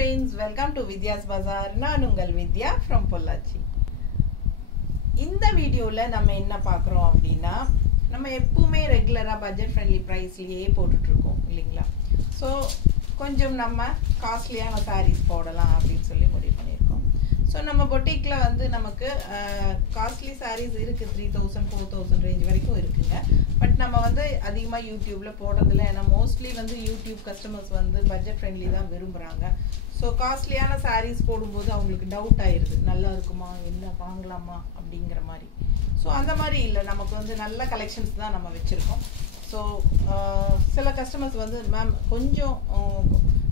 friends, welcome to Vidya's Bazaar. நான் உங்கள் வித்யா from Pollachi. இந்த வீடியோல நம்ம என்ன பார்க்கறோம் அப்படினா நம்ம எப்பவுமே ரெகுலரா பட்ஜெட் ஃப்ரெண்ட்லி பிரைஸ்லயே போட்டுட்டு இருக்கோம் இல்லீங்களா? சோ கொஞ்சம் நம்ம காஸ்ட்லியான sarees போடலாம் அப்படினு சொல்லி முடிவு பண்ணிருக்கோம். சோ நம்ம பொட்டிக்ல வந்து நமக்கு காஸ்ட்லி sarees இருக்கு 3000 4000 ரேஞ்ச் வரைக்கும் இருக்குங்க. பட் நம்ம வந்து அதிகமா YouTubeல போடுறதுல ஏனா மோஸ்ட்லி வந்து YouTube கஸ்டமர்ஸ் வந்து பட்ஜெட் ஃப்ரெண்ட்லி தான் விரும்புறாங்க. சோ காஸ்ட்லியான sarees போடும்போது அவங்களுக்கு டவுட் ஆயிருது. நல்லா இருக்குமா இல்ல வாங்கலாமா அப்படிங்கற மாதிரி. சோ அந்த மாதிரி இல்ல நமக்கு வந்து நல்ல கலெக்ஷன்ஸ் தான் நம்ம வெச்சிருக்கோம். சோ சில கஸ்டமர்ஸ் வந்து மேம் கொஞ்சம்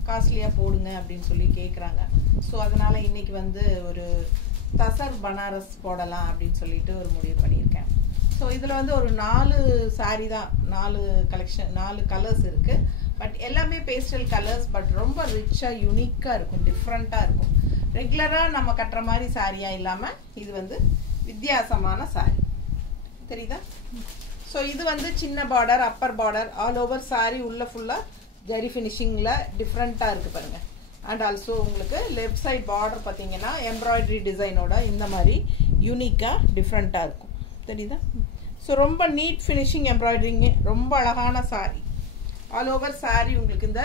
காஸ்ட்லியா போடுங்க அப்படினு சொல்லி கேக்குறாங்க. சோ அதனால இன்னைக்கு வந்து ஒரு தசர் பனாரஸ் போடலாம் அப்படினு சொல்லிட்டு ஒரு முடிவு பண்ணிருக்கேன். சோ இதுல வந்து ஒரு 4 saree தான் 4 கலெக்ஷன் 4 கலர்ஸ் இருக்கு. பட் எல்லாமே பேஸ்டல் கலர்ஸ் பட் ரொம்ப ரிச்சா யூனிக்கா இருக்கும் டிஃபரண்டா இருக்கும். ரெகுலரா நம்ம கட்டற மாதிரி சாரியா இல்லாம இது வந்து வித்தியாசமான saree. தெரியுதா? சோ இது வந்து சின்ன border upper border all over saree உள்ள ஃபுல்லா ஜரி ஃபினிஷிங்ல டிஃபரண்டா இருக்கு பாருங்க. and also உங்களுக்கு left side border பாத்தீங்கன்னா embroidery டிசைனோட இந்த மாதிரி யூனிக்கா டிஃபரண்டா இருக்கும். தெரியுதா? சோ ரொம்ப நீட் ஃபினிஷிங் எம்ப்ராய்டரிங் ரொம்ப அழகான saree. ஆல் ஓவர் saree உங்களுக்கு இந்த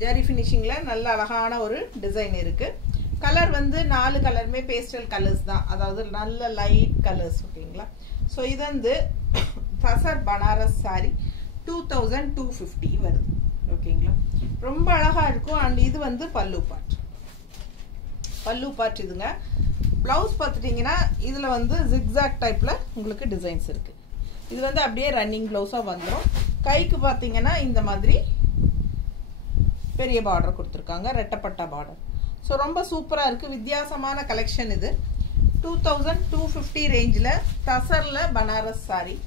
ஜரி ஃபினிஷிங்ல நல்ல அழகான ஒரு டிசைன் இருக்கு. கலர் வந்து 4 கலருமே பேஸ்டல் கலர்ஸ் தான். அதாவது நல்ல லைட் கலர்ஸ் ஓகேங்களா? சோ இது வந்து தசர் பனாரஸ் saree 2250 வருது. ஓகேங்களா? ரொம்ப அழகா இருக்கும். and இது வந்து பல்லு பார்ட் இதுங்க. ப்ளவுஸ் பார்த்துட்டீங்கன்னா இதுல வந்து zigzag டைப்ல உங்களுக்கு டிசைன்ஸ் இருக்கு. இது வந்து அப்படியே ரன்னிங் ப்ளவுஸா வந்துரும். கைக்கு பாத்தீங்கன்னா இந்த மாதிரி பெரிய பார்டர் கொடுத்திருக்காங்க, ரெட்டப்பட்டா பார்டர். சோ ரொம்ப சூப்பரா இருக்கு. வித்தியாசமான கலெக்ஷன் இது. 2250 ரேஞ்சில தசர்ல பனாரஸ் saree.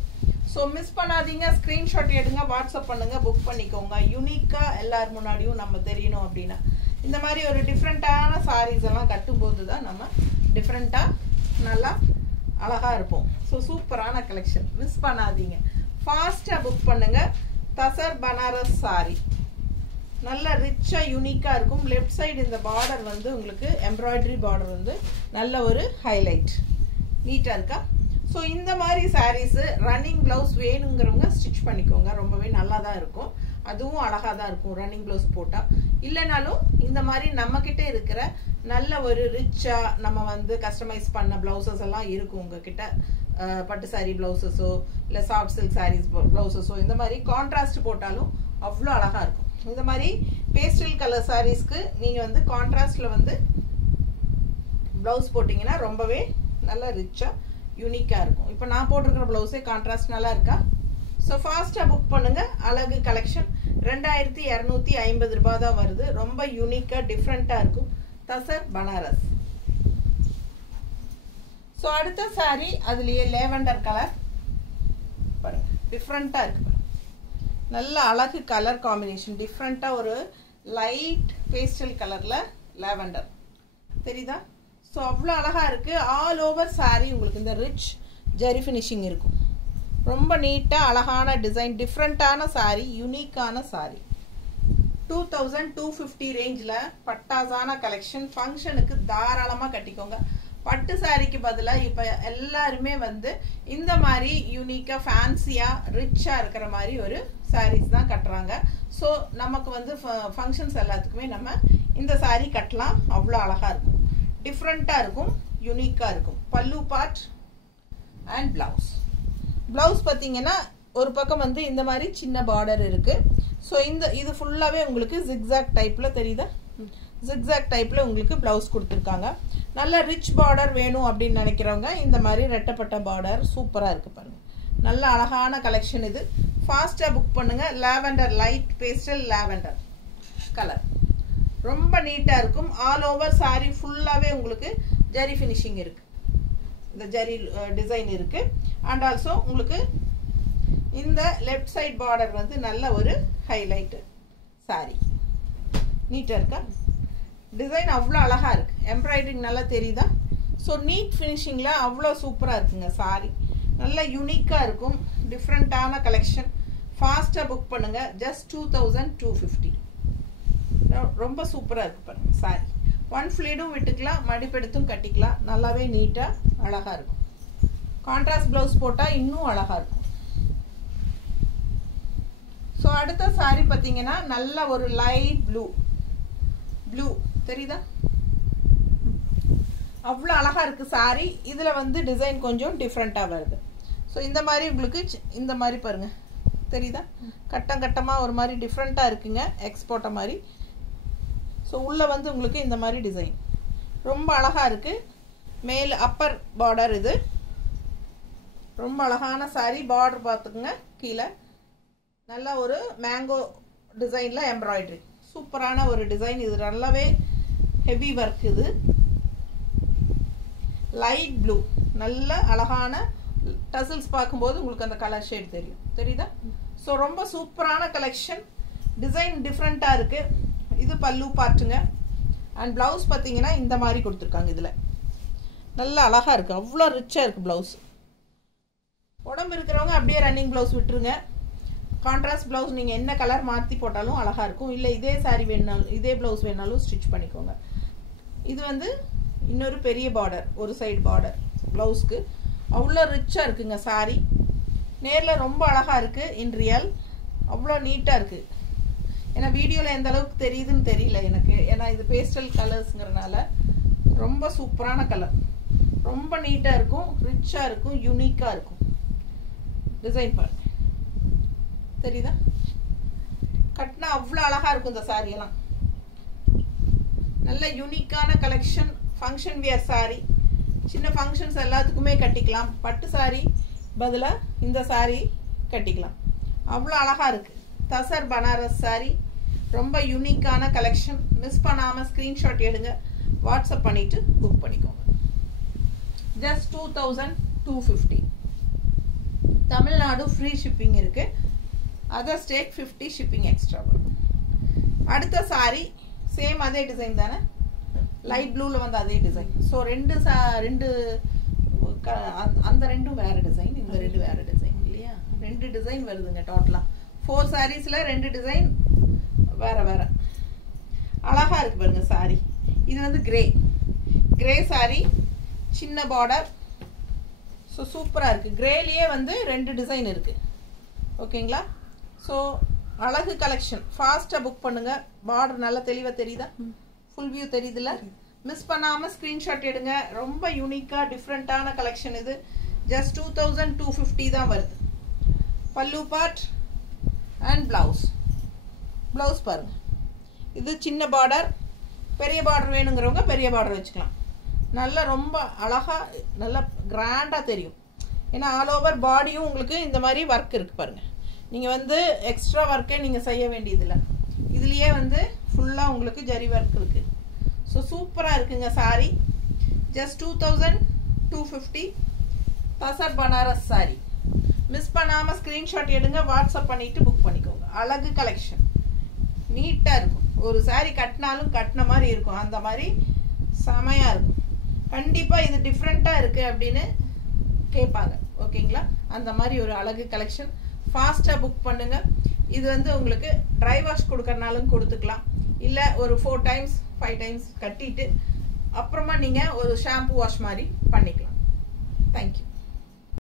சோ மிஸ் பண்ணாதீங்க. ஸ்கிரீன்ஷாட் எடுங்க, வாட்ஸ்அப் பண்ணுங்க, புக் பண்ணிக்கோங்க. யூனிக்கா எல்லார் முன்னாடியும் நம்ம தெரியணும் அப்படினா இந்த மாதிரி ஒரு டிஃபரண்டான sarees எல்லாம் கட்டும்போது தான் நம்ம டிஃபரண்டா நல்லா அழகா இருப்போம். சோ சூப்பரான கலெக்ஷன் மிஸ் பண்ணாதீங்க. ஃபாஸ்டா புக் பண்ணுங்க. தசர் பனாரஸ் saree நல்ல ரிச்சா யூனிக்கா இருக்கும். லெஃப்ட் சைடு இந்த பார்டர் வந்து உங்களுக்கு எம்ப்ராய்டரி பார்டர் வந்து நல்ல ஒரு ஹைலைட் நீட்டா இருக்கா? சோ இந்த மாதிரி sarees ரன்னிங் ப்ளவுஸ் வேணும்ங்கறவங்க ஸ்டிட்ச் பண்ணிக்கோங்க. ரொம்பவே நல்லா தான் இருக்கும். அதுவும் அழகா தான் இருக்கும் ரன்னிங் ப்ளவுஸ் போட்டா. இல்லனாலும் இந்த மாதிரி நம்ம கிட்ட இருக்கிற நல்ல ஒரு ரிச்சா நம்ம வந்து கஸ்டமைஸ் பண்ண ப்ளவுசஸ் எல்லாம் இருக்கும் உங்ககிட்ட. பட்டு saree ப்ளவுசஸோ இல்ல சாஃப்ட் சில்க் sarees ப்ளவுசஸோ இந்த மாதிரி கான்ட்ராஸ்ட் போட்டாலும் அவ்வளவு அழகா இருக்கும். இந்த மாதிரி பேஸ்டல் கலர் sareesக்கு நீங்க வந்து கான்ட்ராஸ்ட்ல வந்து ப்ளவுஸ் போட்டீங்கன்னா ரொம்பவே நல்ல ரிச்சா யூனிக்கா இருக்கும். இப்போ நான் போட்டுக்கிற ப்ளவுஸே கான்ட்ராஸ்ட் நல்லா இருக்கா? சோ ஃபாஸ்டா புக் பண்ணுங்க. அழகு கலெக்ஷன் 2250 ரூபாய் தான் வருது. ரொம்ப யூனிக்கா டிஃபரண்டா இருக்கும். தசர் பனாரஸ். சோ அடுத்த saree அதுலயே லேவெண்டர் கலர் பாருங்க. டிஃபரண்டா இருக்கு. நல்ல அழகு கலர் காம்பினேஷன். டிஃபரண்டா ஒரு லைட் பேஸ்டல் கலர்ல லேவெண்டர். தெரியுதா? சோ அவ்வளவு அழகா இருக்கு. ஆல் ஓவர் saree உங்களுக்கு இந்த ரிச் ஜரி ஃபினிஷிங் இருக்கும். ரொம்ப நீட்டா அழகான டிசைன் டிஃபரண்டான saree யூனிக்கான saree. 2250 ரேஞ்ச்ல பட்டாசான கலெக்ஷன். ஃபங்க்ஷனுக்கு தாராளமா கட்டிக்கோங்க. பட்டு சாரிக்கு பதிலா இப்ப எல்லாருமே வந்து இந்த மாதிரி யூனிக்கா ஃபேன்சியா ரிச்சா இருக்கிற மாதிரி ஒரு sarees தான் கட்டறாங்க. சோ நமக்கு வந்து ஃபங்க்ஷன்ஸ் எல்லாத்துக்குமே நம்ம இந்த saree கட்டலாம். அவ்வளவு அழகா இருக்கும். டிஃபரண்டா இருக்கும். யூனிக்கா இருக்கும். பல்லு பார்ட் and blouse பாத்தீங்கன்னா ஒரு பக்கம் வந்து இந்த மாதிரி சின்ன பார்டர் இருக்கு. சோ இது ஃபுல்லாவே உங்களுக்கு zigzag டைப்ல தெரியுதா? zigzag டைப்ல உங்களுக்கு blouse கொடுத்திருக்காங்க. நல்ல ரிச் பார்டர் வேணும் அப்படி நினைக்கிறவங்க இந்த மாதிரி ரெட்டப்பட்ட பார்டர் சூப்பரா இருக்கு பாருங்க. நல்ல அழகான கலெக்ஷன் இது. ஃபாஸ்டா புக் பண்ணுங்க. Lavender light pastel lavender colour ரொம்ப நீட்டா இருக்கும். ஆல் ஓவர் saree ஃபுல்லாவே உங்களுக்கு ஜரி ஃபினிஷிங் இருக்கு. இந்த ஜரி டிசைன் இருக்கு. and also உங்களுக்கு இந்த லெஃப்ட் சைடு பார்டர் வந்து நல்ல ஒரு ஹைலைட் saree. நீட்டா இருக்கா? டிசைன் அவ்வளவு அழகா இருக்கு. எம்ப்ராய்டரிங் நல்லா தெரியுதா? சோ நீட் ஃபினிஷிங்ல அவ்வளவு சூப்பரா இருக்குங்க saree. நல்ல யூனிக்கா இருக்கும். டிஃபரண்டான கலெக்ஷன். ஃபாஸ்டா புக் பண்ணுங்க. just 2250. ரொம்ப சூப்பரா இருக்கு பாருங்க சாரி. ஒன் ஃப்ளீடும் விட்டுக்கலாம், மடிப்பெடுத்தும் கட்டிக்கலாம். நல்லாவே நீட்டா அழகா இருக்கும். கான்ட்ராஸ்ட் பிளவுஸ் போட்டா இன்னும் அழகா இருக்கும். ஸோ அடுத்த சாரி பார்த்தீங்கன்னா நல்ல ஒரு லைட் ப்ளூ தெரியுதா? அவ்வளோ அழகா இருக்கு சாரி. இதுல வந்து டிசைன் கொஞ்சம் டிஃப்ரெண்டா வருது. ஸோ இந்த மாதிரி உங்களுக்கு இந்த மாதிரி பாருங்க தெரியுதா? கட்டம் கட்டமா ஒரு மாதிரி டிஃப்ரெண்டா இருக்குங்க, எக்ஸ்போர்ட்ட மாதிரி. ஸோ உள்ள வந்து உங்களுக்கு இந்த மாதிரி டிசைன் ரொம்ப அழகா இருக்கு. மேல் அப்பர் பார்டர் இது ரொம்ப அழகான சாரி. பார்டர் பார்த்துக்குங்க, கீழே நல்ல ஒரு மேங்கோ டிசைன்ல எம்ப்ராய்டரி, சூப்பரான ஒரு டிசைன். இது நல்லாவே ஹெவி ஒர்க். இது லைட் ப்ளூ, நல்ல அழகான டசல்ஸ் பார்க்கும்போது உங்களுக்கு அந்த கலர் ஷேட் தெரியும், தெரியுதா? ஸோ ரொம்ப சூப்பரான கலெக்ஷன். டிசைன் டிஃப்ரெண்டா இருக்கு. இது பல்லு பார்ட்டுங்க. அண்ட் பிளவுஸ் பார்த்தீங்கன்னா இந்த மாதிரி கொடுத்துருக்காங்க. இதுல நல்ல அழகா இருக்கு, அவ்வளோ ரிச்சா இருக்கு பிளவுஸ். உடம்பு இருக்கிறவங்க அப்படியே ரன்னிங் பிளவுஸ் விட்டுருங்க. கான்ட்ராஸ்ட் பிளவுஸ் நீங்க என்ன கலர் மாற்றி போட்டாலும் அழகா இருக்கும். இல்லை இதே சாரி வேணாலும், இதே பிளவுஸ் வேணாலும் ஸ்டிச் பண்ணிக்கோங்க. இது வந்து இன்னொரு பெரிய பார்டர், ஒரு சைடு பார்டர் பிளவுஸ்க்கு. அவ்வளோ ரிச்சா இருக்குங்க சாரி. நேரில் ரொம்ப அழகா இருக்கு. இன் ரியல் அவ்வளோ நீட்டா இருக்கு. ஏன்னா வீடியோவில் எந்த அளவுக்கு தெரியுதுன்னு தெரியல எனக்கு, ஏன்னா இது பேஸ்டல் கலர்ஸ்ங்கிறனால. ரொம்ப சூப்பரான கலர், ரொம்ப நீட்டா இருக்கும், ரிச்சா இருக்கும், யூனிக்கா இருக்கும். டிசைன் பாருங்க, தெரியுதா? கட்டினா அவ்வளோ அழகா இருக்கும் இந்த சாரி எல்லாம். நல்ல யூனிக்கான கலெக்ஷன். ஃபங்க்ஷன் வியர் சாரி, சின்ன ஃபங்க்ஷன்ஸ் எல்லாத்துக்குமே கட்டிக்கலாம். பட்டு சாரி பதிலா இந்த சாரி கட்டிக்கலாம். அவ்வளோ அழகா இருக்கு. தசர் பனாரஸ் சாரி, ரொம்ப யூனிக்கான கலெக்ஷன். மிஸ் பண்ணாம ஸ்கிரீன்ஷாட் எடுங்க, வாட்ஸ்அப் பண்ணிட்டு புக் பண்ணிக்கோங்க. ஜஸ்ட் 2250. தமிழ்நாடு ஃப்ரீ ஷிப்பிங் இருக்கு. அதர் ஸ்டேட் 50 ஷிப்பிங் எக்ஸ்ட்ரா வரும். அடுத்த சாரி சேம் அதே டிசைன் தானே, லைட் ப்ளூல வந்து அதே டிசைன். ஸோ அந்த ரெண்டும் வேற டிசைன், இந்த ரெண்டு வேற டிசைன் இல்லையா? ரெண்டு டிசைன் வருதுங்க டோட்டலா. 4 சாரீஸ்ல 2 டிசைன் வேற வேற. அழகா இருக்கு பாருங்க சாரி. இது வந்து கிரே சாரி, சின்ன பார்டர். ஸோ சூப்பரா இருக்கு. கிரேலயே வந்து 2 டிசைன் இருக்கு. ஓகேங்களா? ஸோ அழகு கலெக்ஷன். ஃபாஸ்டா புக் பண்ணுங்க. பார்டர் நல்லா தெளிவா தெரியுதா? ஃபுல் வியூ தெரியுதுல்ல? மிஸ் பண்ணாம ஸ்கிரீன்ஷாட் எடுங்க. ரொம்ப யூனிக்கா டிஃப்ரெண்டான கலெக்ஷன் இது. ஜஸ்ட் 2250 தான் வருது. பல்லு பார்ட் அண்ட் பிளவுஸ் பாருங்க. இது சின்ன பார்டர். பெரிய பார்டர் வேணுங்கிறவங்க பெரிய பார்டர் வச்சுக்கலாம். நல்லா ரொம்ப அழகா நல்லா கிராண்டா தெரியும். ஏன்னா ஆல் ஓவர் பாடியும் உங்களுக்கு இந்த மாதிரி ஒர்க் இருக்கு பாருங்க. நீங்க வந்து எக்ஸ்ட்ரா ஒர்க்கே நீங்க செய்ய வேண்டியதில்லை. இதுலயே வந்து ஃபுல்லா உங்களுக்கு ஜரி ஒர்க் இருக்கு. ஸோ சூப்பரா இருக்குங்க sorry. Just 2250. Tussar Banaras sorry. Miss பண்ணாம ஸ்கிரீன்ஷாட் எடுங்க, வாட்ஸ்அப் பண்ணிட்டு புக் பண்ணிக்கோங்க. அழகு கலெக்ஷன், நீட்டா இருக்கும். ஒரு சாரி கட்டினாலும் கட்டின மாதிரி இருக்கும். அந்த மாதிரி செமையா இருக்கும். கண்டிப்பா இது டிஃப்ரெண்டா இருக்கு அப்படின்னு கேட்பாங்க. ஓகேங்களா? அந்த மாதிரி ஒரு அழகு கலெக்ஷன். ஃபாஸ்டா புக் பண்ணுங்க. இது வந்து உங்களுக்கு ட்ரை வாஷ் கொடுக்கறனாலும் கொடுத்துக்கலாம். இல்ல ஒரு 4 டைம்ஸ் 5 டைம்ஸ் கட்டிட்டு அப்புறமா நீங்க ஒரு ஷாம்பு வாஷ் மாதிரி பண்ணிக்கலாம். தேங்க்யூ.